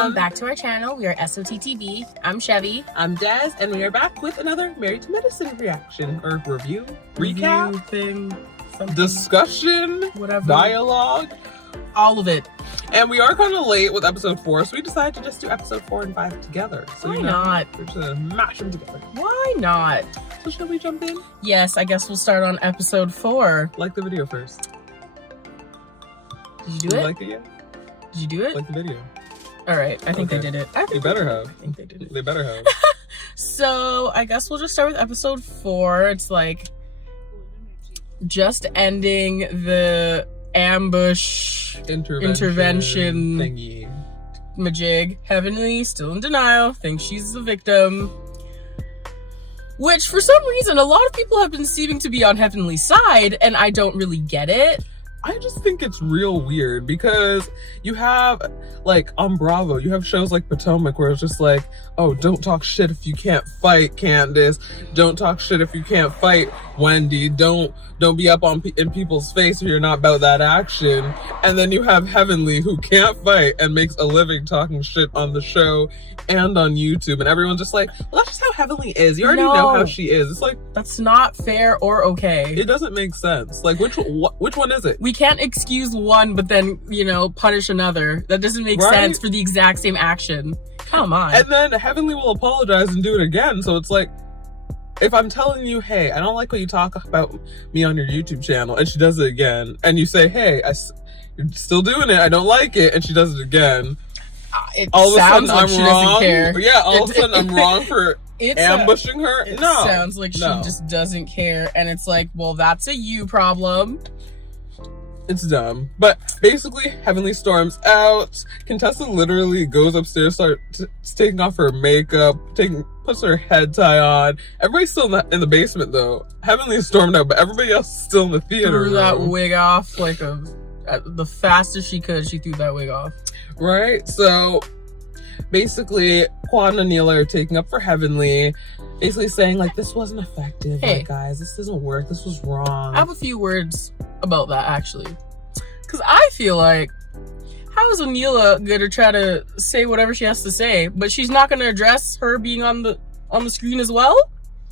Welcome back to our channel. We are SOTTB. I'm Chevy. I'm Des, and we are back with another Married to Medicine reaction or review, recap, thing, discussion, whatever, dialogue, all of it. And we are kind of late with episode 4, so we decided to just do episode 4 and 5 together. So why not? We're just gonna mash them together. Why not? So shall we jump in? Yes, I guess we'll start on episode 4. Like the video first. Did you do it? Like it yet? Did you do it? Like the video. All right, I think they did it. They better have. I think they did it. They better have. So I guess we'll just start with episode 4. It's like just ending the ambush intervention thingy. majig. Heavenly still in denial, thinks she's the victim. Which for some reason a lot of people have been seeming to be on Heavenly's side, and I don't really get it. I just think it's real weird because you have, like, on Bravo, you have shows like Potomac where it's just like, oh, don't talk shit if you can't fight, Candace. Don't talk shit if you can't fight, Wendy. Don't be up in people's face if you're not about that action. And then you have Heavenly who can't fight and makes a living talking shit on the show and on YouTube. And everyone's just like, well, that's just how Heavenly is. You already know how she is. It's like, that's not fair or okay. It doesn't make sense. Like, which one is it? We can't excuse one, but then, you know, punish another. That doesn't make sense for the exact same action. Come on. And then Heavenly will apologize and do it again. So it's like, if I'm telling you, hey, I don't like what you talk about me on your YouTube channel, and she does it again, and you say, hey, you're still doing it, I don't like it, and she does it again, all of a sudden I'm wrong. Yeah, all of a sudden I'm wrong for ambushing her. It sounds like she just doesn't care, and it's like, well, that's a you problem. It's dumb. But basically, Heavenly storms out. Contessa literally goes upstairs, starts taking off her makeup, puts her head tie on. Everybody's still in the basement, though. Heavenly stormed out, but everybody else is still in the theater room. Threw that wig off like the fastest she could. She threw that wig off. Right? So basically, Quad and Anila are taking up for Heavenly, basically saying, like, this wasn't effective. Hey, like, guys, this doesn't work. This was wrong. I have a few words about that, actually. Because I feel like, how is Anila going to try to say whatever she has to say, but she's not going to address her being on the screen as well?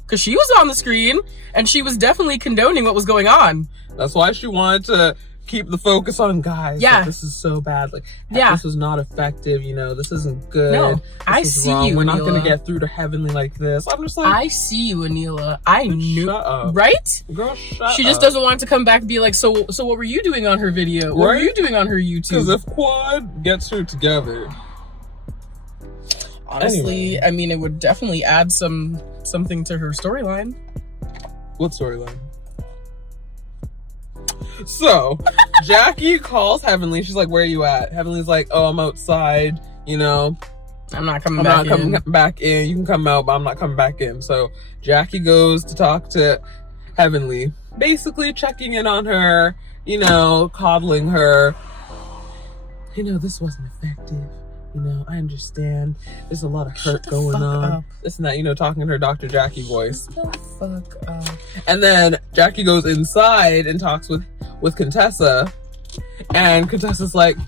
Because she was on the screen, and she was definitely condoning what was going on. That's why she wanted to keep the focus on guys. Yeah. Like, this is so bad. Like, this was not effective. You know, this isn't good. No, I see you, We're Anila. not going to get through to Heavenly like this. I'm just like, I see you, Anila. I knew. Shut up. Right? Girl, shut up. She just doesn't want to come back and be like, so what were you doing on her video? What were you doing on her YouTube? Because if Quad gets her together. Honestly, anyway. I mean, it would definitely add something to her storyline. What storyline? So, Jackie calls Heavenly. She's like, where are you at? Heavenly's like, oh, I'm outside, you know. I'm not coming back in. You can come out, but I'm not coming back in. So, Jackie goes to talk to Heavenly, basically checking in on her, you know, coddling her. You know, this wasn't effective. You know, I understand. There's a lot of hurt going on. This and that, you know, talking in her Dr. Jackie voice. Shut the fuck up. And then Jackie goes inside and talks with Contessa. And Contessa's like,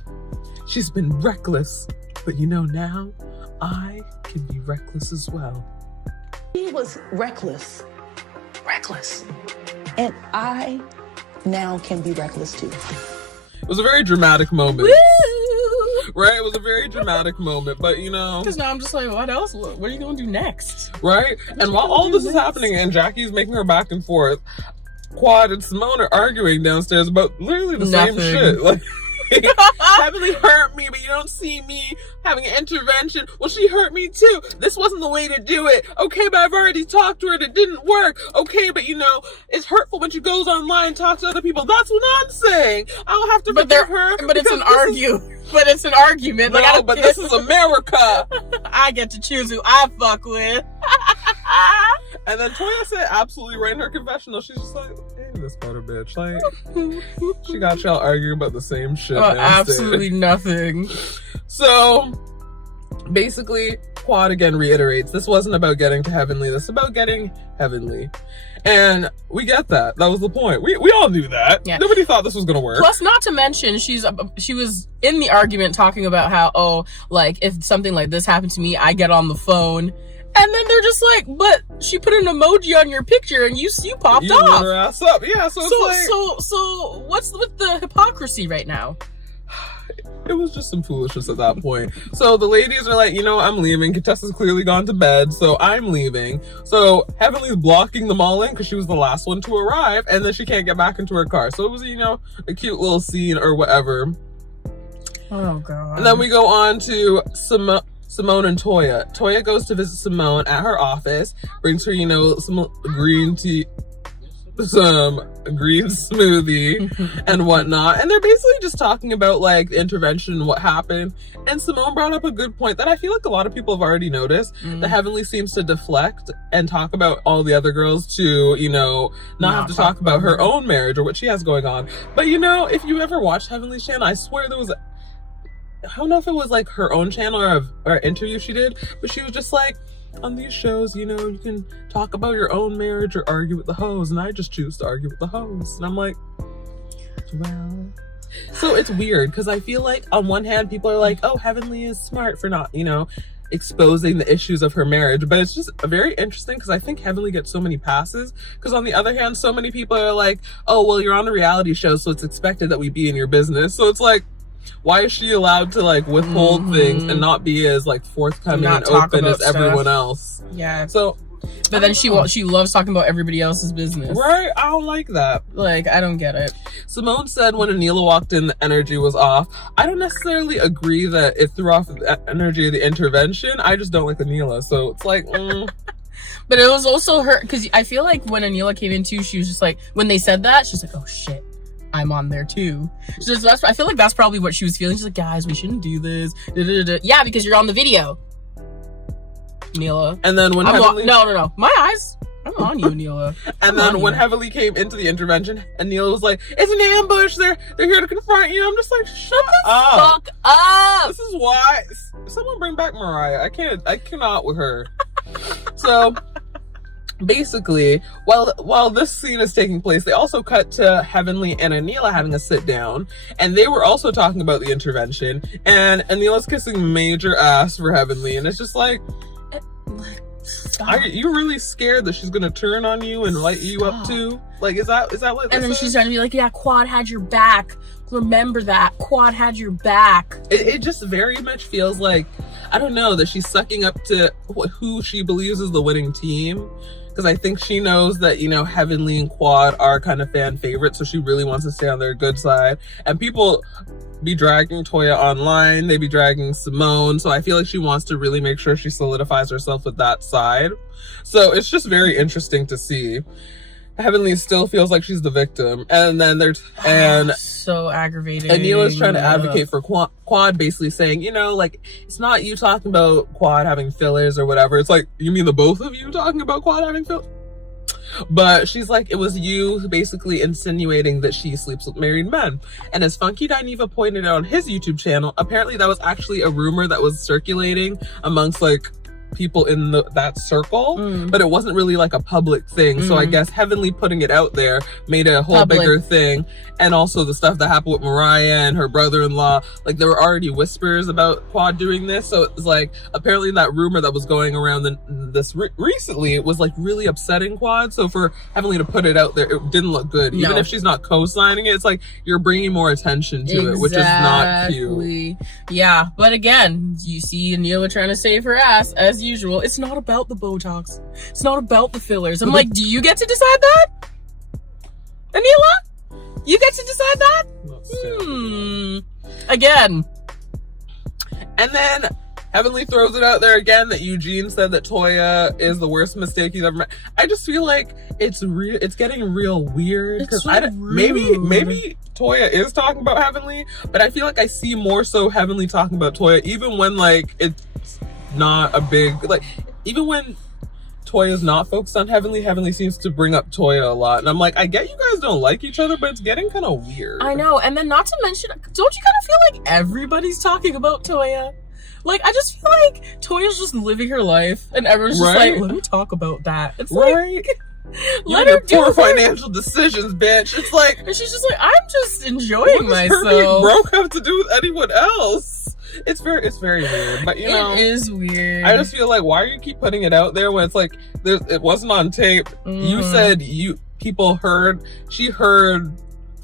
she's been reckless. But you know, now I can be reckless as well. He was reckless. And I now can be reckless too. It was a very dramatic moment. Woo! Right? It was a very dramatic moment, but you know. Because now I'm just like, what else? What are you going to do next? Right? And while all this is happening and Jackie's making her back and forth, Quad and Simone are arguing downstairs about literally the same shit. Like, Heavenly hurt me, but you don't see me having an intervention. Well, she hurt me too. This wasn't the way to do it. Okay, but I've already talked to her and it didn't work. Okay, but you know, it's hurtful when she goes online and talks to other people. That's what I'm saying. I'll have to forgive her. But it's an argument. No, like, but this is America. I get to choose who I fuck with. And then Toya said absolutely right in her confessional. She's just like, ain't this butter bitch. Like, she got y'all arguing about the same shit. Absolutely nothing. So, basically, Quad again reiterates, this wasn't about getting to Heavenly, this is about getting Heavenly. And we get that. That was the point. We all knew that. Yeah. Nobody thought this was gonna work. Plus, not to mention, she was in the argument talking about how, oh, like, if something like this happened to me, I get on the phone. And then they're just like, but she put an emoji on your picture and you popped off. You lit her ass up. Yeah, so what's with the hypocrisy right now? It was just some foolishness at that point. So the ladies are like, you know, I'm leaving. Contessa's clearly gone to bed, so I'm leaving. So Heavenly's blocking them all in because she was the last one to arrive, and then she can't get back into her car. So it was, you know, a cute little scene or whatever. Oh, God. And then we go on to Simone and Toya. Toya goes to visit Simone at her office, brings her, you know, some green tea, some green smoothie and whatnot. And they're basically just talking about like the intervention and what happened. And Simone brought up a good point that I feel like a lot of people have already noticed. That Heavenly seems to deflect and talk about all the other girls to, you know, not have to talk about her own marriage or what she has going on. But you know, if you ever watched Heavenly's channel, I swear there was I don't know if it was like her own channel or an interview she did, but she was just like, on these shows, you know, you can talk about your own marriage or argue with the hoes, and I just choose to argue with the hoes. And I'm like, well, so it's weird because I feel like on one hand people are like, oh, Heavenly is smart for not, you know, exposing the issues of her marriage, but it's just very interesting because I think Heavenly gets so many passes, because on the other hand so many people are like, oh, well, you're on a reality show, so it's expected that we be in your business. So it's like, why is she allowed to like withhold things and not be as like forthcoming and open as everyone else? Yeah. So, but then she loves talking about everybody else's business. Right? I don't like that. Like, I don't get it. Simone said when Anila walked in, the energy was off. I don't necessarily agree that it threw off the energy of the intervention. I just don't like Anila. So it's like, But it was also her, because I feel like when Anila came in too, she was just like, when they said that, she's like, oh shit, I'm on there too. So I feel like that's probably what she was feeling. She's like, guys, we shouldn't do this. Yeah, because you're on the video, Neela. And then when no, my eyes, I'm on you, Neela. And then when Heavenly came into the intervention, and Neela was like, it's an ambush. They're here to confront you. I'm just like, shut up. Fuck up. This is why. Someone bring back Mariah. I cannot with her. So basically, while this scene is taking place, they also cut to Heavenly and Anila having a sit down, and they were also talking about the intervention, and Anila's kissing major ass for Heavenly, and it's just like, are you really scared that she's gonna turn on you and light you up too? Like, is that what? And then she's trying to be like, yeah, Quad had your back. Remember that. Quad had your back. It just very much feels like, I don't know, that she's sucking up to who she believes is the winning team. Because I think she knows that, you know, Heavenly and Quad are kind of fan favorites, so she really wants to stay on their good side. And people be dragging Toya online, they be dragging Simone, so I feel like she wants to really make sure she solidifies herself with that side. So it's just very interesting to see. Heavenly still feels like she's the victim, and then so aggravating. Anila's trying to advocate for Quad, basically saying, you know, like, it's not you talking about Quad having fillers or whatever. It's like, you mean the both of you talking about Quad having fillers? But she's like, it was you basically insinuating that she sleeps with married men. And as Funky Dineva pointed out on his YouTube channel, apparently that was actually a rumor that was circulating amongst like people in that circle, but it wasn't really like a public thing. So I guess Heavenly putting it out there made it a whole bigger thing. And also the stuff that happened with Mariah and her brother-in-law, like there were already whispers about Quad doing this. So it was like, apparently that rumor that was going around recently was like really upsetting Quad. So for Heavenly to put it out there, it didn't look good. Even if she's not co-signing it, it's like you're bringing more attention to it, which is not cute. Yeah, but again, you see Anila trying to save her ass as usual. It's not about the Botox. It's not about the fillers. I'm like, do you get to decide that? Anila? You get to decide that? Again. And then Heavenly throws it out there again that Eugene said that Toya is the worst mistake he's ever made. I just feel like it's getting real weird, because maybe Toya is talking about Heavenly, but I feel like I see more so Heavenly talking about Toya, even when like it's not a big, like, even when Toya's not focused on Heavenly seems to bring up Toya a lot. And I'm like, I get you guys don't like each other, but it's getting kind of weird. I know. And then not to mention, don't you kind of feel like everybody's talking about Toya? Like, I just feel like Toya's just living her life, and everyone's just Right? like, let me talk about that. It's Right? like, let her do poor her. financial decisions, bitch. It's like, And she's just like, I'm just enjoying what does her being myself. broke have to do with anyone else? It's very weird. But, you know. It is weird. I just feel like, why do you keep putting it out there when it's like, it wasn't on tape. You said she heard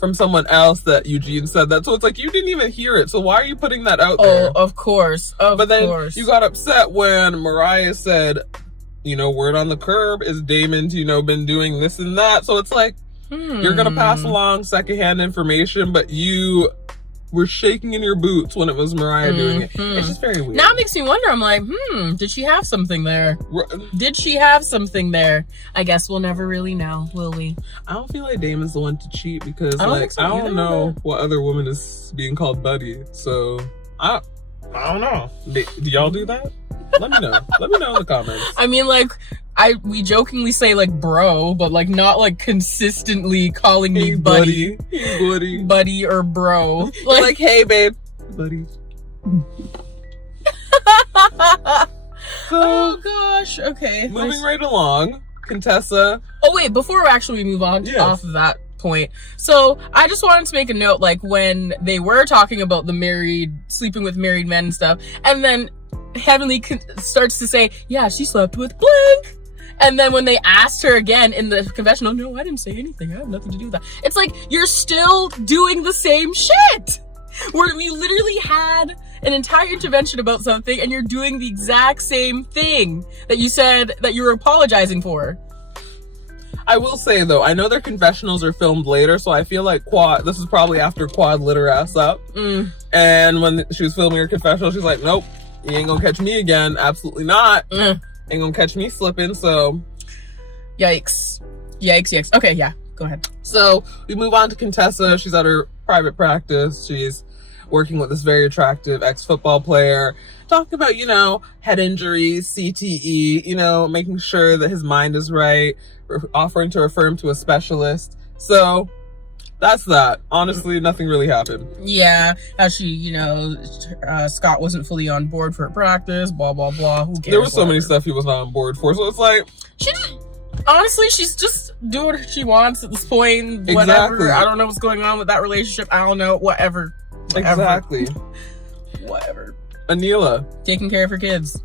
from someone else that Eugene said that. So it's like, you didn't even hear it. So why are you putting that out there? Oh, of course. But then you got upset when Mariah said, word on the curb is Damon's, been doing this and that. So it's like, you're going to pass along secondhand information, but you were shaking in your boots when it was Mariah doing it. It's just very weird. Now it makes me wonder. I'm like, did she have something there? Did she have something there? I guess we'll never really know, will we? I don't feel like Damon's the one to cheat because, I don't know what other woman is being called buddy. So, I don't know. Do y'all do that? Let me know. Let me know in the comments. I mean, like, we jokingly say, like, bro, but, like, not, like, consistently calling me buddy. Hey, buddy. Buddy or bro. Like, hey, babe. Buddy. Oh, gosh. Okay. Moving right along. Contessa. Oh, wait. Before we move on off of that point. So, I just wanted to make a note, like, when they were talking about the sleeping with married men and stuff, and then Heavenly starts to say, yeah, she slept with blank. And then when they asked her again in the confessional, no, I didn't say anything. I have nothing to do with that. It's like, you're still doing the same shit. Where we literally had an entire intervention about something and you're doing the exact same thing that you said that you were apologizing for. I will say, though, I know their confessionals are filmed later, so I feel like this is probably after Quad lit her ass up. And when she was filming her confessional, she's like, nope, you ain't gonna catch me again. Absolutely not. Ain't gonna catch me slipping, so. Yikes. Okay, yeah, go ahead. So we move on to Contessa. She's at her private practice. She's working with this very attractive ex-football player, talking about, head injuries, CTE, making sure that his mind is right, offering to refer him to a specialist. So that's that. Honestly, nothing really happened. Yeah, how she, Scott wasn't fully on board for her practice, blah, blah, blah. Who cares? There was so many stuff he was not on board for, so it's like... Honestly, she's just doing what she wants at this point. Whatever. Exactly. I don't know what's going on with that relationship. I don't know. Whatever. Exactly. Whatever. Anila. Taking care of her kids.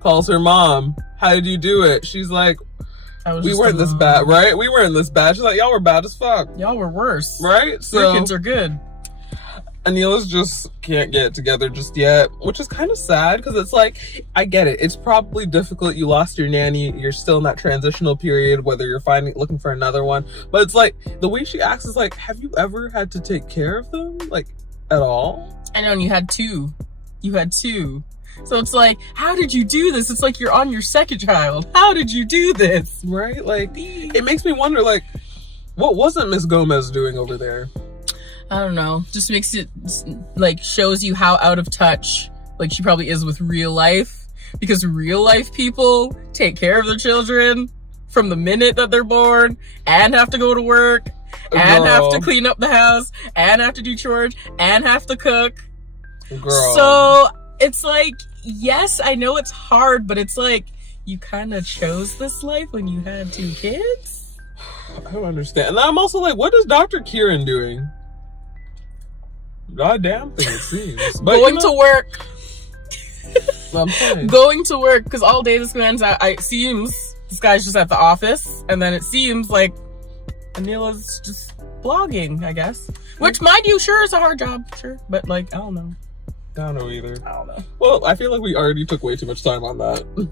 Calls her mom. How did you do it? She's like... We weren't this bad, right? We weren't this bad. She's like, y'all were bad as fuck. Y'all were worse. Right? So your kids are good. Anila's just can't get it together just yet, which is kind of sad because it's like, I get it. It's probably difficult. You lost your nanny. You're still in that transitional period, whether you're looking for another one. But it's like, the way she acts is like, have you ever had to take care of them? Like, at all? I know, and you had two. So it's like, how did you do this? It's like you're on your second child. How did you do this? Right? Like, it makes me wonder, like, what wasn't Miss Gomez doing over there? I don't know. Just makes it, like, shows you how out of touch, like, she probably is with real life. Because real life people take care of their children from the minute that they're born and have to go to work and have to clean up the house and have to do chores and have to cook. Girl. So it's like, yes, I know it's hard, but it's like, you kind of chose this life when you had 2 kids? I don't understand. And I'm also like, what is Dr. Kieran doing? Goddamn thing, it seems. But, going to work. I'm saying. Going to work, because all day this man's it seems this guy's just at the office, and then it seems like Anila's just blogging, I guess. Which, mind you, sure is a hard job, sure. But, like, I don't know. I don't know either. I don't know. Well, I feel like we already took way too much time on that.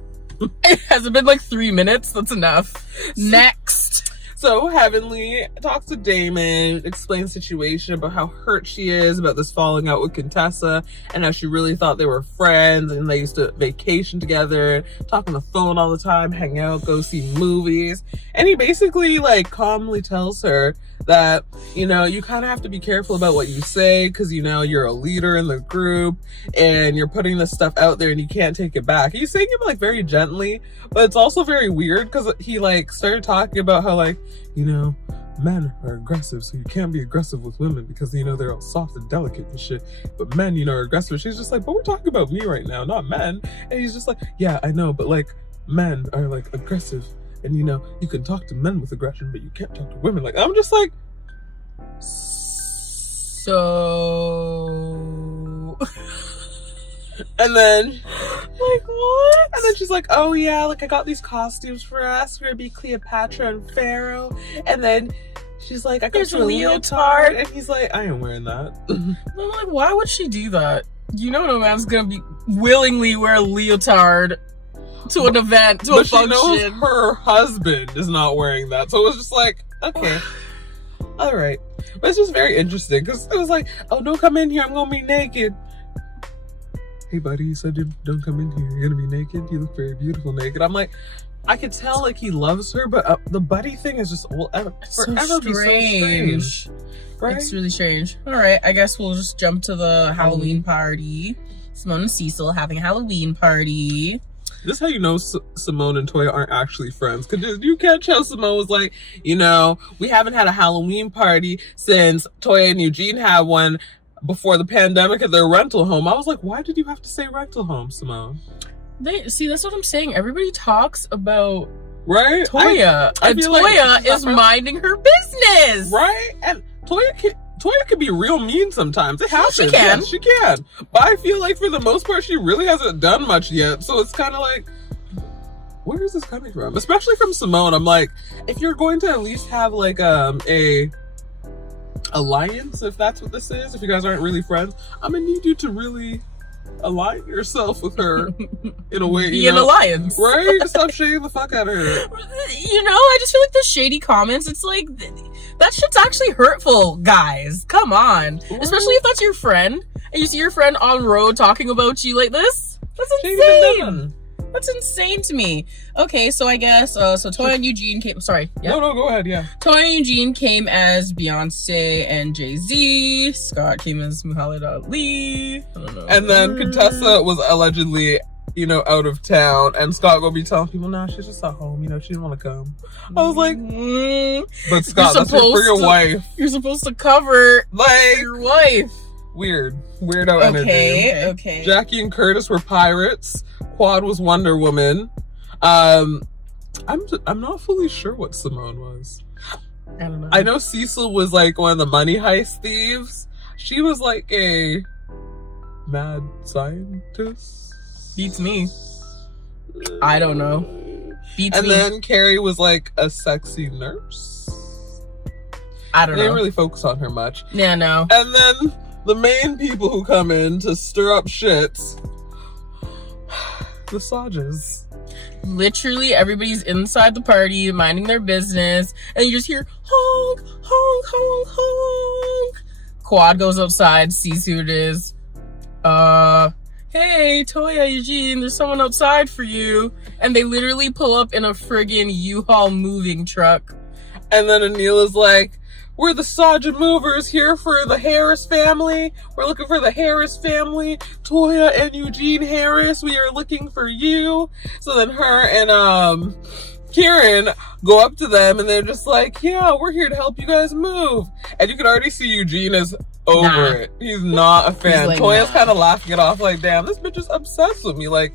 Has it been like 3 minutes? That's enough. Next. So Heavenly talks to Damon, explains the situation about how hurt she is about this falling out with Contessa, and how she really thought they were friends and they used to vacation together, talk on the phone all the time, hang out, go see movies. And he basically like calmly tells her that, you know, you kind of have to be careful about what you say because, you know, you're a leader in the group and you're putting this stuff out there and you can't take it back. He's saying it like very gently, but it's also very weird because he like started talking about how like, you know, men are aggressive, so you can't be aggressive with women because, you know, they're all soft and delicate and shit. But men, you know, are aggressive. She's just like, but we're talking about me right now, not men. And he's just like, yeah, I know, but like, men are like aggressive. And, you know, you can talk to men with aggression, but you can't talk to women. Like, I'm just like, so... and then, like, what? And then she's like, oh yeah, like I got these costumes for us. We're gonna be Cleopatra and Pharaoh. And then she's like, I got There's you a leotard. And he's like, I ain't wearing that. I'm like, why would she do that? You know, no man's gonna be willingly wear a leotard to an event, to a function. She knows her husband is not wearing that. So it was just like, okay, all right. But it's just very interesting because it was like, oh, don't come in here. I'm gonna be naked. Hey buddy, you said you don't come in here. You're gonna be naked. You look very beautiful naked. I'm like, I could tell like he loves her, but the buddy thing is just forever be so strange. Right? It's really strange. All right, I guess we'll just jump to the Halloween party. Simone and Cecil having a Halloween party. This is how you know Simone and Toya aren't actually friends. Because you catch how Simone was like, you know, we haven't had a Halloween party since Toya and Eugene had one before the pandemic at their rental home. I was like, why did you have to say rental home, Simone? See, that's what I'm saying. Everybody talks about Toya. And Toya is minding her business. Right? And Toya can be real mean sometimes. It happens. She can. Yes, she can. But I feel like for the most part, she really hasn't done much yet. So it's kind of like, where is this coming from? Especially from Simone. I'm like, if you're going to at least have like a alliance, if that's what this is, if you guys aren't really friends, I'm gonna need you to really align yourself with her in a way. Be an alliance. Right? Stop shading the fuck out of her. You know, I just feel like the shady comments, it's like, that shit's actually hurtful, guys. Come on. Right. Especially if that's your friend, and you see your friend on road talking about you like this. That's insane. That's insane to me. Okay, so I guess, so Toya and Eugene came, sorry. Yeah. No, go ahead, yeah. Toya and Eugene came as Beyonce and Jay-Z. Scott came as Muhammad Ali. I don't know. And then Contessa was allegedly, you know, out of town. And Scott gonna be telling people, nah, she's just at home. You know, she didn't want to come. I was like, but Scott, that's for your wife. You're supposed to cover like your wife. Weirdo energy. Okay. Jackie and Curtis were pirates. Quad was Wonder Woman. I'm not fully sure what Simone was. I don't know. I know Cecil was like one of the money heist thieves. She was like a mad scientist. Beats me. I don't know. Beats and me. And then Carrie was like a sexy nurse. I don't know. They didn't really focus on her much. Yeah, no. And then the main people who come in to stir up shits, the Sajjas. Literally everybody's inside the party minding their business, and you just hear honk, honk, honk, honk. Quad goes outside, sees who it is. Hey, Toya, Eugene, there's someone outside for you. And they literally pull up in a friggin' U-Haul moving truck. And then Anila's like, we're the Sajja movers here for the Harris family. We're looking for the Harris family. Toya and Eugene Harris, we are looking for you. So then her and Kieran go up to them and they're just like, yeah, we're here to help you guys move. And you can already see Eugene is over it. He's not a fan. Like, Toya's kind of laughing it off like, damn, this bitch is obsessed with me. Like,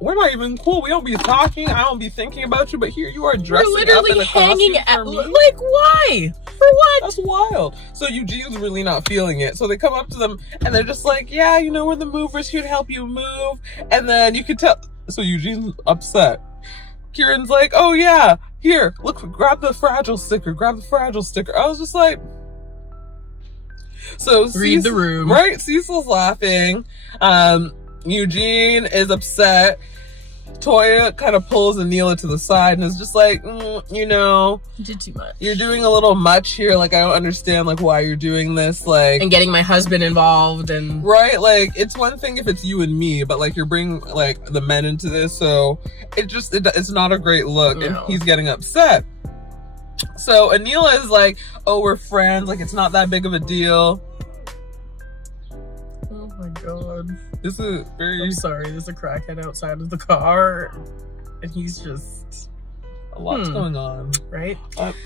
we're not even cool. We don't be talking. I don't be thinking about you. But here you are dressing up in a hanging costume for me. Like, why? For what? That's wild. So Eugene's really not feeling it. So they come up to them and they're just like, yeah, you know, we're the movers here to help you move. And then you can tell. So Eugene's upset. Kieran's like, oh yeah, here, look, grab the fragile sticker. Grab the fragile sticker. I was just like, so read the room. Right? Cecil's laughing. Eugene is upset. Toya kind of pulls Anila to the side and is just like, you know, you did too much. You're doing a little much here. Like, I don't understand, like, why you're doing this. Like, and getting my husband involved and right. Like, it's one thing if it's you and me, but like you're bringing like the men into this, so it's not a great look. No. And he's getting upset. So Anila is like, oh, we're friends. Like, it's not that big of a deal. Oh my god. This is very... I'm sorry, there's a crackhead outside of the car, and he's just... A lot's going on. Right?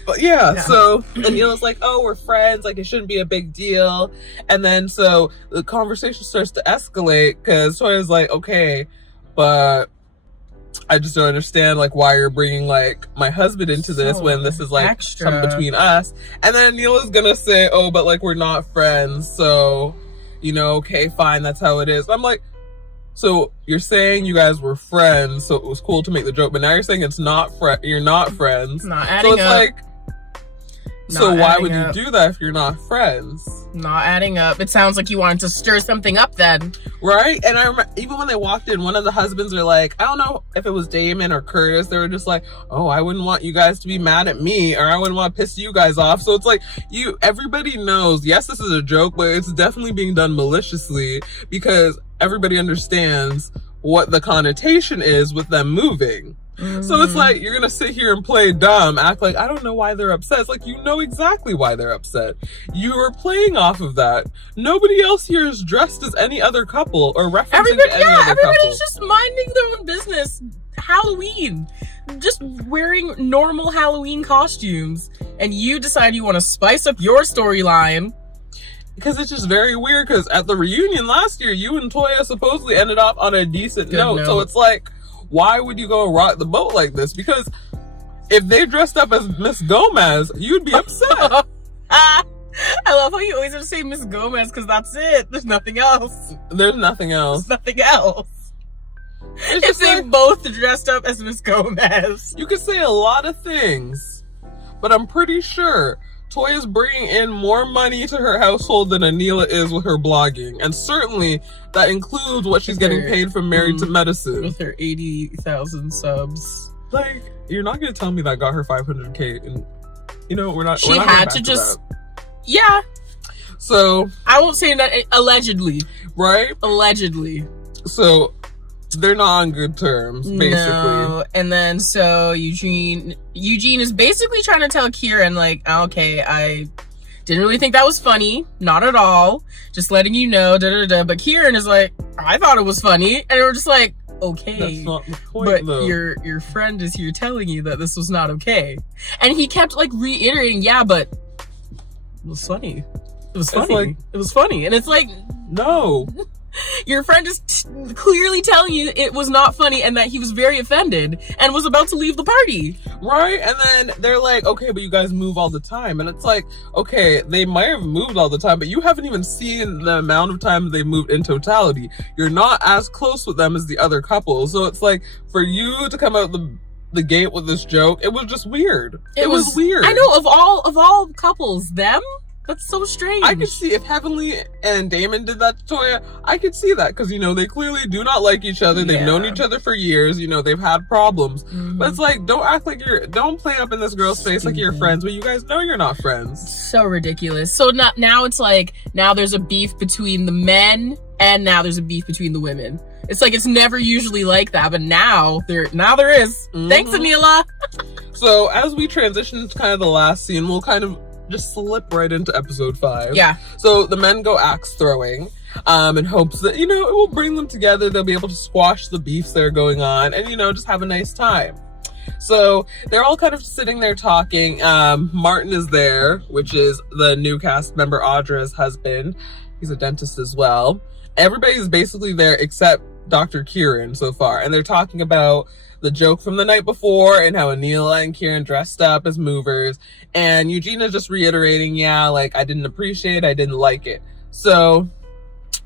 But yeah, so Anila's like, oh, we're friends. Like, it shouldn't be a big deal. And then so the conversation starts to escalate because Toya's like, okay, but I just don't understand, like, why you're bringing, like, my husband into this when this is, like, something between us. And then Anila's gonna say, oh, but, like, we're not friends. So, you know, okay, fine, that's how it is. I'm like, so you're saying you guys were friends, so it was cool to make the joke, but now you're saying it's not you're not friends. Not adding so it's up. like, so why would you do that if you're not friends? Not adding up. It sounds like you wanted to stir something up then. Right? And I remember, even when they walked in, one of the husbands are like, I don't know if it was Damon or Curtis, they were just like, oh, I wouldn't want you guys to be mad at me, or I wouldn't want to piss you guys off. So it's like, everybody knows, yes, this is a joke, but it's definitely being done maliciously because everybody understands what the connotation is with them moving. So it's like, you're gonna sit here and play dumb, act like, I don't know why they're upset. It's like, you know exactly why they're upset. You are playing off of that. Nobody else here is dressed as any other couple or referencing to any other couple. Everybody's just minding their own business. Halloween. Just wearing normal Halloween costumes. And you decide you want to spice up your storyline. Because it's just very weird, because at the reunion last year, you and Toya supposedly ended up on a decent note. So it's like, why would you go rock the boat like this? Because if they dressed up as Miss Gomez, you'd be upset. I love how you always have to say Miss Gomez, because that's it. There's nothing else. There's nothing else. There's nothing else. It's if they both dressed up as Miss Gomez. You could say a lot of things, but I'm pretty sure Toya's bringing in more money to her household than Anila is with her blogging. And certainly that includes what she's getting paid from Married to Medicine. With her 80,000 subs. Like, you're not going to tell me that got her 500K. And, you know, we're not She had to just... Yeah. So... I won't say that allegedly. Right? Allegedly. So... they're not on good terms, basically. No. And then so Eugene is basically trying to tell Kieran, like, okay, I didn't really think that was funny. Not at all. Just letting you know, But Kieran is like, I thought it was funny. And we're just like, okay. That's not the point, but your friend is here telling you that this was not okay. And he kept, like, reiterating, yeah, but it was funny. It was funny. It was funny. And it's like, no. Your friend is clearly telling you it was not funny and that he was very offended and was about to leave the party. Right? And then they're like, okay, but you guys move all the time. And it's like, okay, they might have moved all the time, but you haven't even seen the amount of time they moved in totality. You're not as close with them as the other couple. So it's like, for you to come out the gate with this joke, it was just weird. It was weird. I know, of all couples, them? That's so strange. I could see if Heavenly and Damon did that to Toya, I could see that. Because, you know, they clearly do not like each other. They've known each other for years. You know, they've had problems. But it's like, don't play up in this girl's face like you're friends when you guys know you're not friends. So ridiculous. So now it's like, now there's a beef between the men and now there's a beef between the women. It's like, it's never usually like that, but now there is. Thanks, Anila. So as we transition to kind of the last scene, we'll kind of just slip right into episode 5. Yeah. So the men go axe throwing in hopes that, you know, it will bring them together. They'll be able to squash the beefs that are going on and, you know, just have a nice time. So they're all kind of sitting there talking. Martin is there, which is the new cast member Audra's husband. He's a dentist as well. Everybody's basically there except Dr. Kieran so far. And they're talking about the joke from the night before and how Anila and Kieran dressed up as movers. And Eugenia's just reiterating, yeah, like, I didn't appreciate it, I didn't like it. So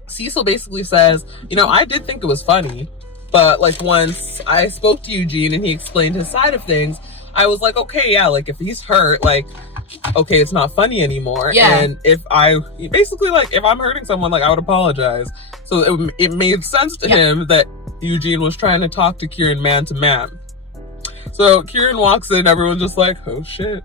Cecil basically says, you know, I did think it was funny, but like once I spoke to Eugene and he explained his side of things, I was like, okay, yeah, like if he's hurt, like, okay, it's not funny anymore. Yeah. And if I'm hurting someone, like, I would apologize. So it made sense to him that Eugene was trying to talk to Kieran man to man. So Kieran walks in, everyone's just like, oh shit.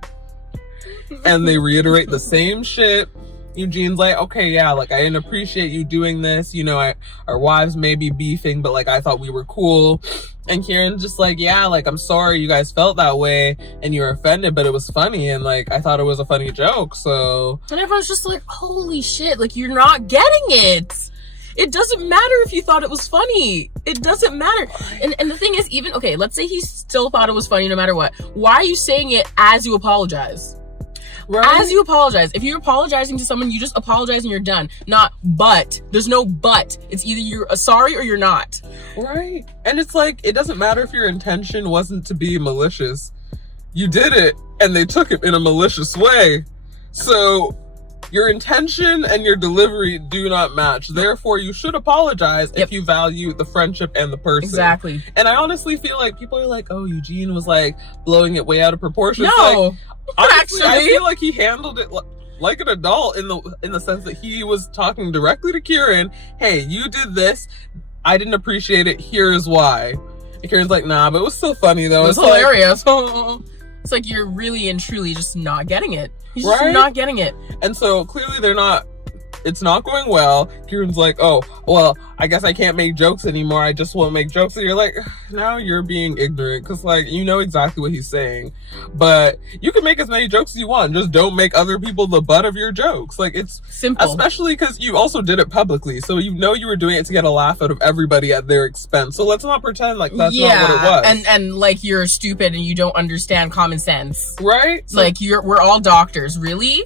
And they reiterate the same shit. Eugene's like, okay, yeah, like, I didn't appreciate you doing this. You know, our wives may be beefing, but like, I thought we were cool. And Kieran's just like, yeah, like, I'm sorry you guys felt that way and you were offended, but it was funny. And like, I thought it was a funny joke, so. And everyone's just like, holy shit, like, you're not getting it. It doesn't matter if you thought it was funny. It doesn't matter. And the thing is, even, okay, let's say he still thought it was funny no matter what. Why are you saying it as you apologize? Right? As you apologize. If you're apologizing to someone, you just apologize and you're done. Not but. There's no but. It's either you're sorry or you're not. Right. And it's like, it doesn't matter if your intention wasn't to be malicious. You did it, and they took it in a malicious way. So your intention and your delivery do not match. Therefore, you should apologize if you value the friendship and the person. Exactly. And I honestly feel like people are like, oh, Eugene was like blowing it way out of proportion. No, like, honestly, actually, I feel like he handled it like an adult in the sense that he was talking directly to Kieran. Hey, you did this. I didn't appreciate it. Here's why. And Kieran's like, nah, but it was still funny though. It was hilarious. It's like you're really and truly just not getting it. He's just not getting it. And so clearly it's not going well. Kieran's like, oh, well, I guess I can't make jokes anymore. I just won't make jokes. And you're like, now you're being ignorant because, like, you know exactly what he's saying. But you can make as many jokes as you want. Just don't make other people the butt of your jokes. Like, it's simple. Especially because you also did it publicly. So you know you were doing it to get a laugh out of everybody at their expense. So let's not pretend like that's not what it was. And like you're stupid and you don't understand common sense. Right? So, like we're all doctors. Really?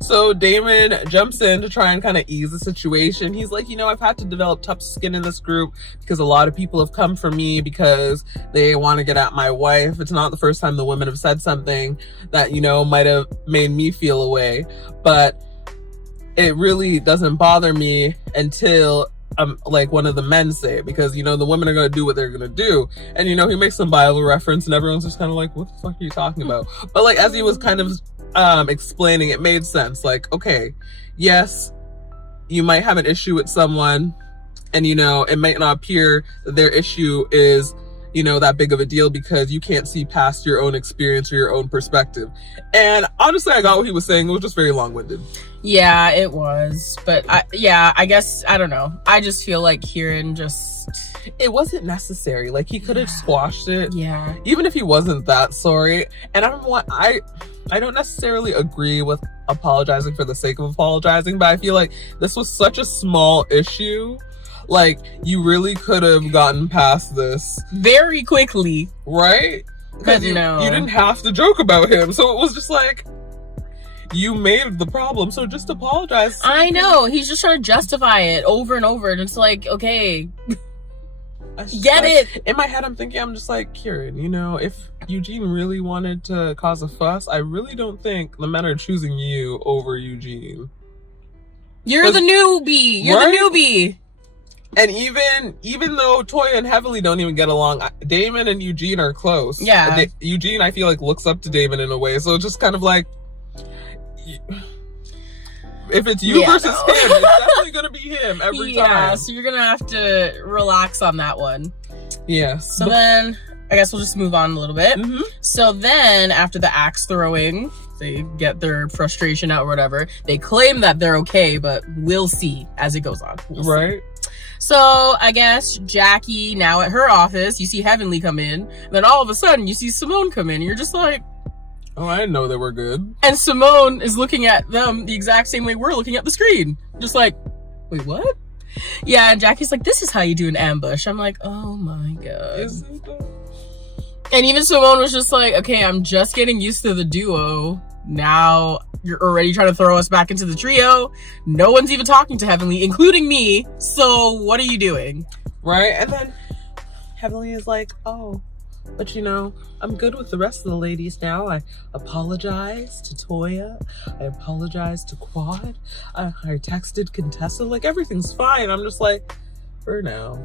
So Damon jumps in to try and kind of ease the situation. He's like, you know, I've had to develop tough skin in this group because a lot of people have come for me because they want to get at my wife. It's not the first time the women have said something that, you know, might have made me feel away. But it really doesn't bother me until like one of the men say it, because, you know, the women are going to do what they're going to do. And, you know, he makes some Bible reference and everyone's just kind of like, what the fuck are you talking about? But like, as he was kind of explaining, it made sense. Like, okay, yes, you might have an issue with someone and, you know, it might not appear that their issue is, you know, that big of a deal because you can't see past your own experience or your own perspective. And honestly, I got what he was saying. It was just very long-winded. Yeah, it was. But I guess, I don't know. I just feel like Kieran just... It wasn't necessary. Like, he could have squashed it. Yeah. Even if he wasn't that sorry. And I don't necessarily agree with apologizing for the sake of apologizing, but I feel like this was such a small issue. Like, you really could have gotten past this very quickly. Right? Because you didn't have to joke about him. So it was just like, you made the problem, so just apologize. I know. He's just trying to justify it over and over. And it's like, okay... Get it. In my head, I'm just like, Kieran, you know, if Eugene really wanted to cause a fuss, I really don't think the men are choosing you over Eugene. You're the newbie. You're the newbie. And even though Toya and Heavenly don't even get along, Damon and Eugene are close. Yeah. Eugene, I feel like, looks up to Damon in a way. So it's just kind of like, if it's you versus him, it's definitely going to be him every time. Yeah, so you're going to have to relax on that one. Yeah. So then, I guess we'll just move on a little bit. Mm-hmm. So then, after the axe throwing, they get their frustration out or whatever. They claim that they're okay, but we'll see as it goes on. Right. So, I guess Jackie, now at her office, you see Heavenly come in. And then all of a sudden, you see Simone come in. And you're just like... Oh, I didn't know they were good. And Simone is looking at them the exact same way we're looking at the screen. Just like, wait, what? Yeah, and Jackie's like, this is how you do an ambush. I'm like, oh my god. Isn't that? And even Simone was just like, okay, I'm just getting used to the duo. Now you're already trying to throw us back into the trio. No one's even talking to Heavenly, including me. So what are you doing? Right? And then Heavenly is like, oh, but you know, I'm good with the rest of the ladies now. I apologize to Toya. I apologize to Quad. I texted Contessa. Like, everything's fine. I'm just like, for now.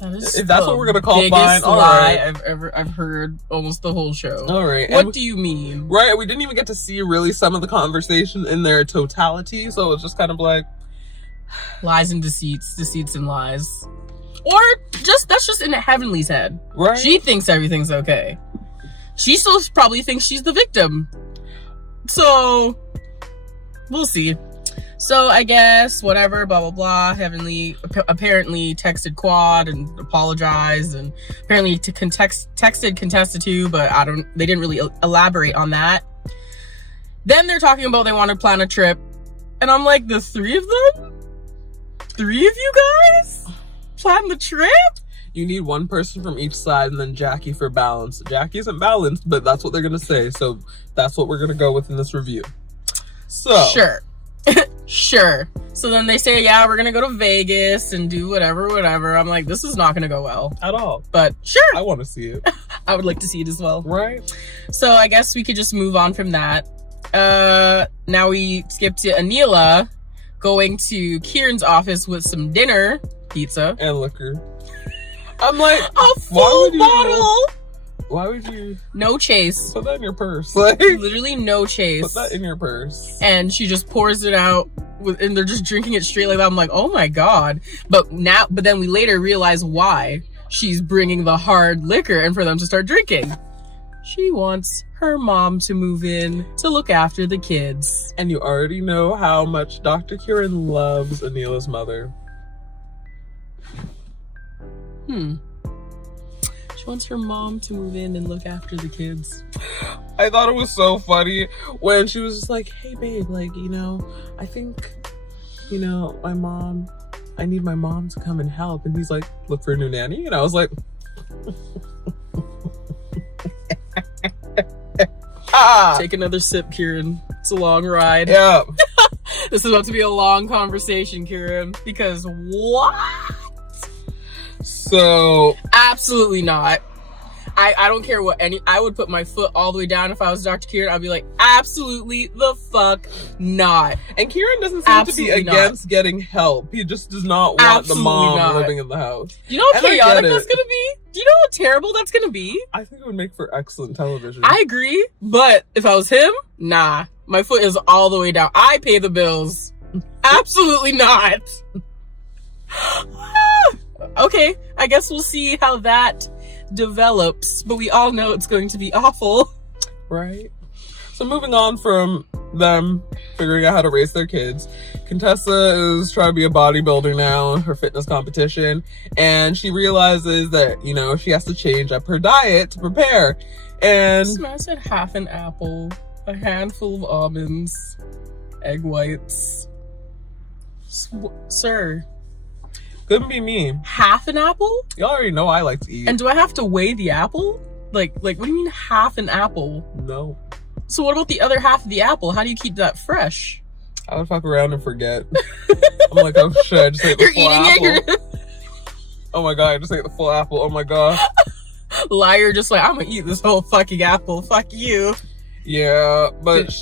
If that's what we're gonna call fine, all right. I've heard almost the whole show. All right. What do you mean? Right. We didn't even get to see really some of the conversation in their totality. So it's just kind of like lies and deceits and lies. Or that's just in Heavenly's head. Right. She thinks everything's okay. She still probably thinks she's the victim. So, we'll see. So, I guess, whatever, blah, blah, blah. Heavenly apparently texted Quad and apologized. And apparently texted Contessa too, but they didn't really elaborate on that. Then they're talking about they want to plan a trip. And I'm like, the three of them? 3 of you guys plan the trip? You need one person from each side and then Jackie for balance. Jackie isn't balanced, but that's what they're going to say. So that's what we're going to go with in this review. So. Sure. Sure. So then they say, yeah, we're going to go to Vegas and do whatever. I'm like, this is not going to go well. At all. But sure. I want to see it. I would like to see it as well. Right. So I guess we could just move on from that. Now we skip to Anila going to Kieran's office with some dinner, pizza. And liquor. I'm like, a full bottle. Why would you? No chase. Put that in your purse. Like, literally no chase. Put that in your purse. And she just pours it out, and they're just drinking it straight like that. I'm like, oh my god. But then we later realize why she's bringing the hard liquor and for them to start drinking. She wants her mom to move in to look after the kids. And you already know how much Dr. Kieran loves Anila's mother. She wants her mom to move in and look after the kids. I thought it was so funny when she was just like, hey babe, like, you know, I think, you know, I need my mom to come and help. And he's like, look for a new nanny. And I was like, Take another sip, Kieran. It's a long ride. Yeah. This is about to be a long conversation, Kieran. Because what? So absolutely not. I don't care what I would put my foot all the way down if I was Dr. Kieran. I'd be like, absolutely the fuck not. And Kieran doesn't seem to be against getting help. He just does not want the mom living in the house. You know how chaotic that's gonna be? Do you know how terrible that's gonna be? I think it would make for excellent television. I agree, but if I was him, nah. My foot is all the way down. I pay the bills. Absolutely not. Okay, I guess we'll see how that develops, but we all know it's going to be awful. Right? So moving on from them figuring out how to raise their kids, Contessa is trying to be a bodybuilder now in her fitness competition, and she realizes that, you know, she has to change up her diet to prepare. And I said half an apple, a handful of almonds, egg whites. Sir. Couldn't be me. Half an apple? You already know I like to eat. And do I have to weigh the apple? Like, what do you mean half an apple? No. So what about the other half of the apple? How do you keep that fresh? I would fuck around and forget. I'm like, oh shit, I just ate the full apple. Oh my god, I just ate the full apple. Oh my god. Liar, just like, I'm gonna eat this whole fucking apple. Fuck you. Yeah, but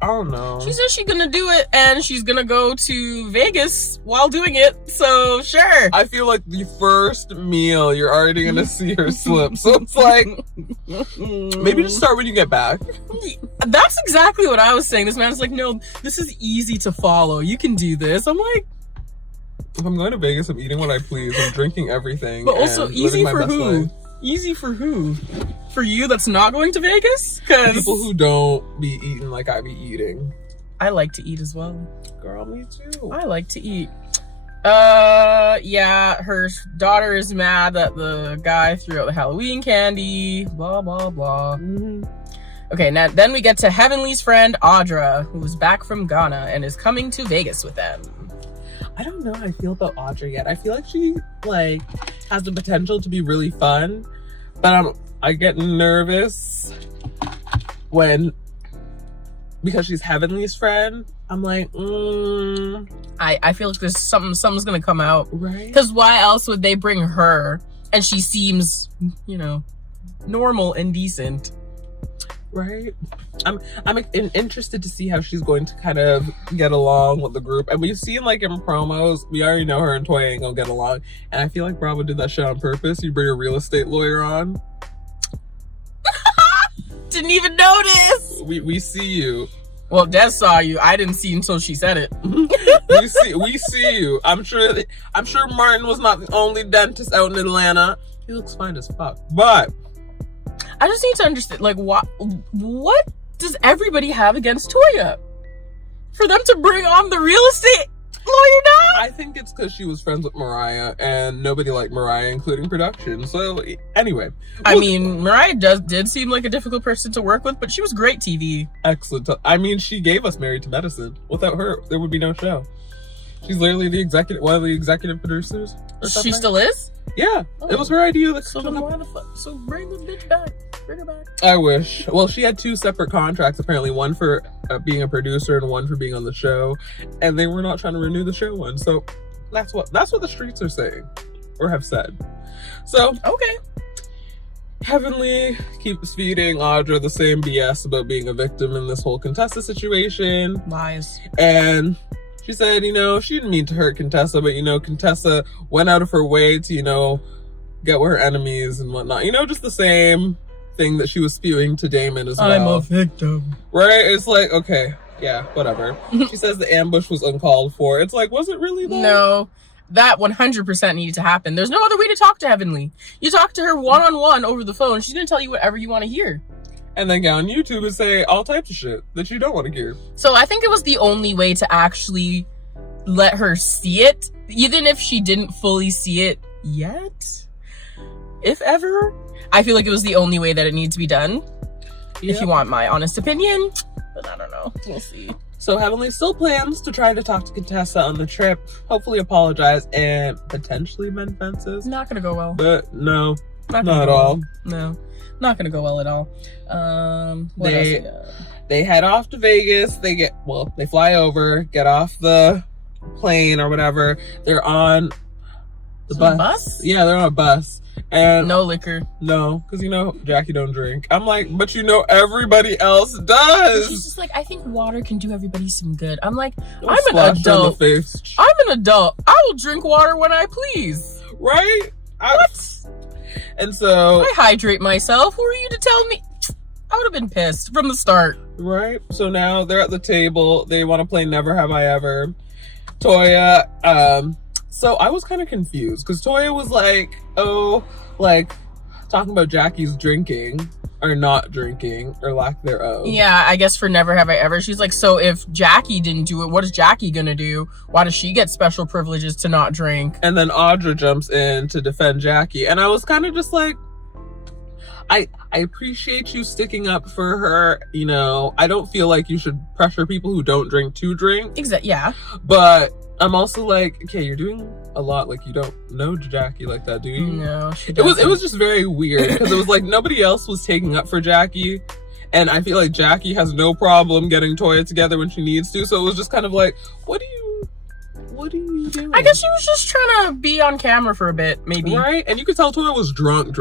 I don't know. She says she's gonna do it, and she's gonna go to Vegas while doing it, so sure. I feel like the first meal, you're already gonna see her slip. So it's like, maybe just start when you get back. That's exactly what I was saying. This man's like, no, this is easy to follow. You can do this. I'm like, if I'm going to Vegas, I'm eating what I please. I'm drinking everything. But also, easy for who? Life. Easy for who? For you that's not going to Vegas? Because people who don't be eating like I be eating. I like to eat as well. Girl, me too. I like to eat. Yeah, her daughter is mad that the guy threw out the Halloween candy. Blah, blah, blah. Mm-hmm. Okay, now then we get to Heavenly's friend, Audra, who's back from Ghana and is coming to Vegas with them. I don't know how I feel about Audra yet. I feel like she, like, has the potential to be really fun, but I get nervous because she's Heavenly's friend. I'm like, I feel like there's something's gonna come out. Right. Because why else would they bring her? And she seems, you know, normal and decent. Right. I'm interested to see how she's going to kind of get along with the group. And we've seen, like, in promos, we already know her and Toya ain't gonna get along. And I feel like Bravo did that shit on purpose. You bring a real estate lawyer on. Didn't even notice. We see you. Well, Des saw you. I didn't see until she said it. we see you. I'm sure Martin was not the only dentist out in Atlanta. He looks fine as fuck. But I just need to understand, like, what does everybody have against Toya? For them to bring on the real estate lawyer now? I think it's because she was friends with Mariah, and nobody liked Mariah, including production. So, anyway. I mean, Mariah did seem like a difficult person to work with, but she was great TV. Excellent. I mean, she gave us Married to Medicine. Without her, there would be no show. She's literally one of the executive producers. She still is? Yeah, Oh. it was her idea. Like, So then why the fuck? So bring the bitch back. Bring her back. I wish. Well, she had 2 separate contracts apparently, one for being a producer and one for being on the show, and they were not trying to renew the show one. So that's what the streets are saying or have said. So Okay. Heavenly keeps feeding Audra the same BS about being a victim in this whole Contessa situation. Lies. And she said, she didn't mean to hurt Contessa, but, Contessa went out of her way to, get with her enemies and whatnot. Just the same thing that she was spewing to Damon as well. I'm a victim. Right? It's like, okay, yeah, whatever. She says the ambush was uncalled for. It's like, was it really though? No. That 100% needed to happen. There's no other way to talk to Heavenly. You talk to her one-on-one over the phone. She's going to tell you whatever you want to hear. And then get on YouTube and say all types of shit that you don't want to hear. So I think it was the only way to actually let her see it, even if she didn't fully see it yet, if ever. I feel like it was the only way that it needed to be done. Yep. If you want my honest opinion. But I don't know. We'll see. So Heavenly still plans to try to talk to Contessa on the trip, hopefully apologize, and potentially mend fences. Not gonna go well. But no, Not at all. No, not gonna go well at all. What else we got? They head off to Vegas. They fly over, get off the plane or whatever. They're on the bus. Yeah, they're on a bus. And no liquor. No, because Jackie don't drink. I'm like, but everybody else does. She's just like, I think water can do everybody some good. I'm like, Don't I'm splash an her adult. in the face. I'm an adult. I will drink water when I please. Right? What? And so I hydrate myself. Who are you to tell me? I would have been pissed from the start. Right? So now they're at the table. They want to play Never Have I Ever. Toya, so I was kind of confused because Toya was like, talking about Jackie's drinking or not drinking or lack thereof. Yeah, I guess for Never Have I Ever, she's like, so if Jackie didn't do it, what is Jackie gonna do? Why does she get special privileges to not drink? And then Audra jumps in to defend Jackie. And I was kind of just like, I appreciate you sticking up for her. I don't feel like you should pressure people who don't drink to drink. Exactly. Yeah. But I'm also like, okay, you're doing a lot. Like, you don't know Jackie like that, do you? No, she doesn't. It was just very weird because it was like nobody else was taking up for Jackie. And I feel like Jackie has no problem getting Toya together when she needs to. So it was just kind of like, what are you doing? I guess she was just trying to be on camera for a bit, maybe. Right? And you could tell Toya was drunk.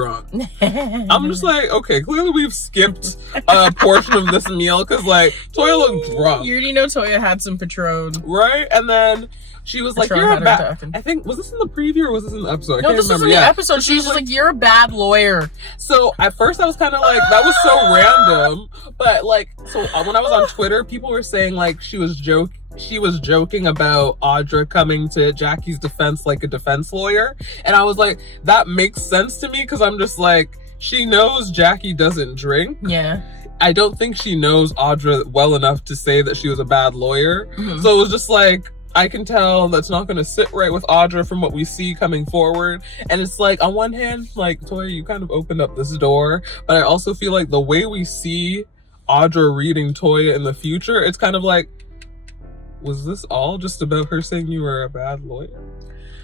I'm just like, okay, clearly we've skipped a portion of this meal because, like, Toya looked drunk. You already know Toya had some Patron. Right? And then she was like, Patron you're a bad... talking. I think, was this in the preview or was this in the episode? No, this was in the episode. She was just like, you're a bad lawyer. So at first I was kind of like, that was so random. But like, so when I was on Twitter, people were saying like she was joking about Audra coming to Jackie's defense like a defense lawyer. And I was like, that makes sense to me because I'm just like, she knows Jackie doesn't drink. Yeah. I don't think she knows Audra well enough to say that she was a bad lawyer. Mm-hmm. So it was just like, I can tell that's not going to sit right with Audra from what we see coming forward. And it's like, on one hand, like, Toya, you kind of opened up this door. But I also feel like the way we see Audra reading Toya in the future, it's kind of like, was this all just about her saying you were a bad lawyer?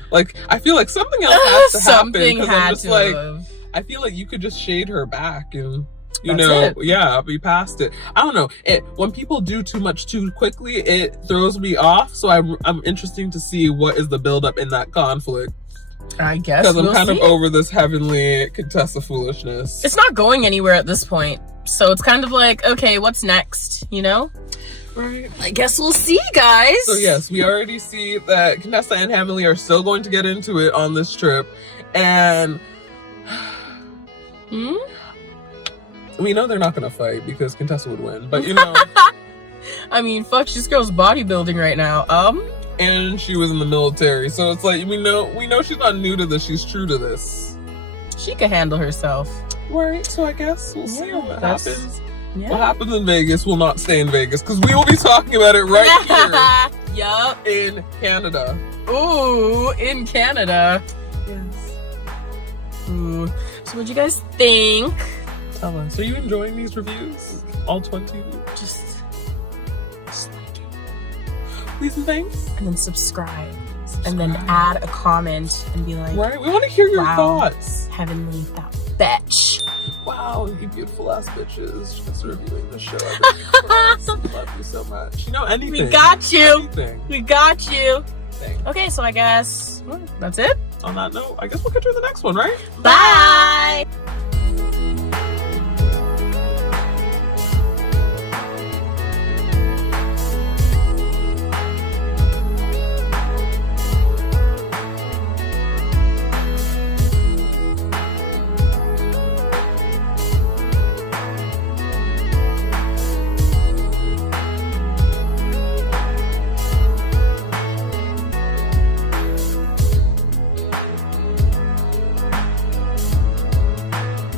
Like, I feel like something else has to happen. Something because had I'm just to like, have. I feel like you could just shade her back and... That's it. Yeah, be past it. I don't know. When people do too much too quickly, it throws me off. So I'm interested to see what is the buildup in that conflict. I guess because I'm kind of over this Heavenly Contessa foolishness. It's not going anywhere at this point, so it's kind of like, okay, what's next? Right. I guess we'll see, guys. So yes, we already see that Contessa and Heavenly are still going to get into it on this trip, and. We know they're not going to fight because Contessa would win, but I mean, fuck, this girl's bodybuilding right now. And she was in the military, so it's like, we know she's not new to this, she's true to this. She can handle herself. Right, so I guess we'll see what happens. Yeah. What happens in Vegas will not stay in Vegas, because we will be talking about it right here. Yup. In Canada. Ooh, in Canada. Yes. Ooh. So what'd you guys think? Tell us. Are you enjoying these reviews? All 20? Just like it. please and thanks. And then subscribe. And then add a comment and be like, right? We want to hear your wow, thoughts. Heavenly that bitch. Wow, you beautiful ass bitches just reviewing the show. We love you so much. You know, anything. We got you. Anything. We got you. Thanks. Okay, so I guess that's it. On that note, I guess we'll get to the next one, right? Bye.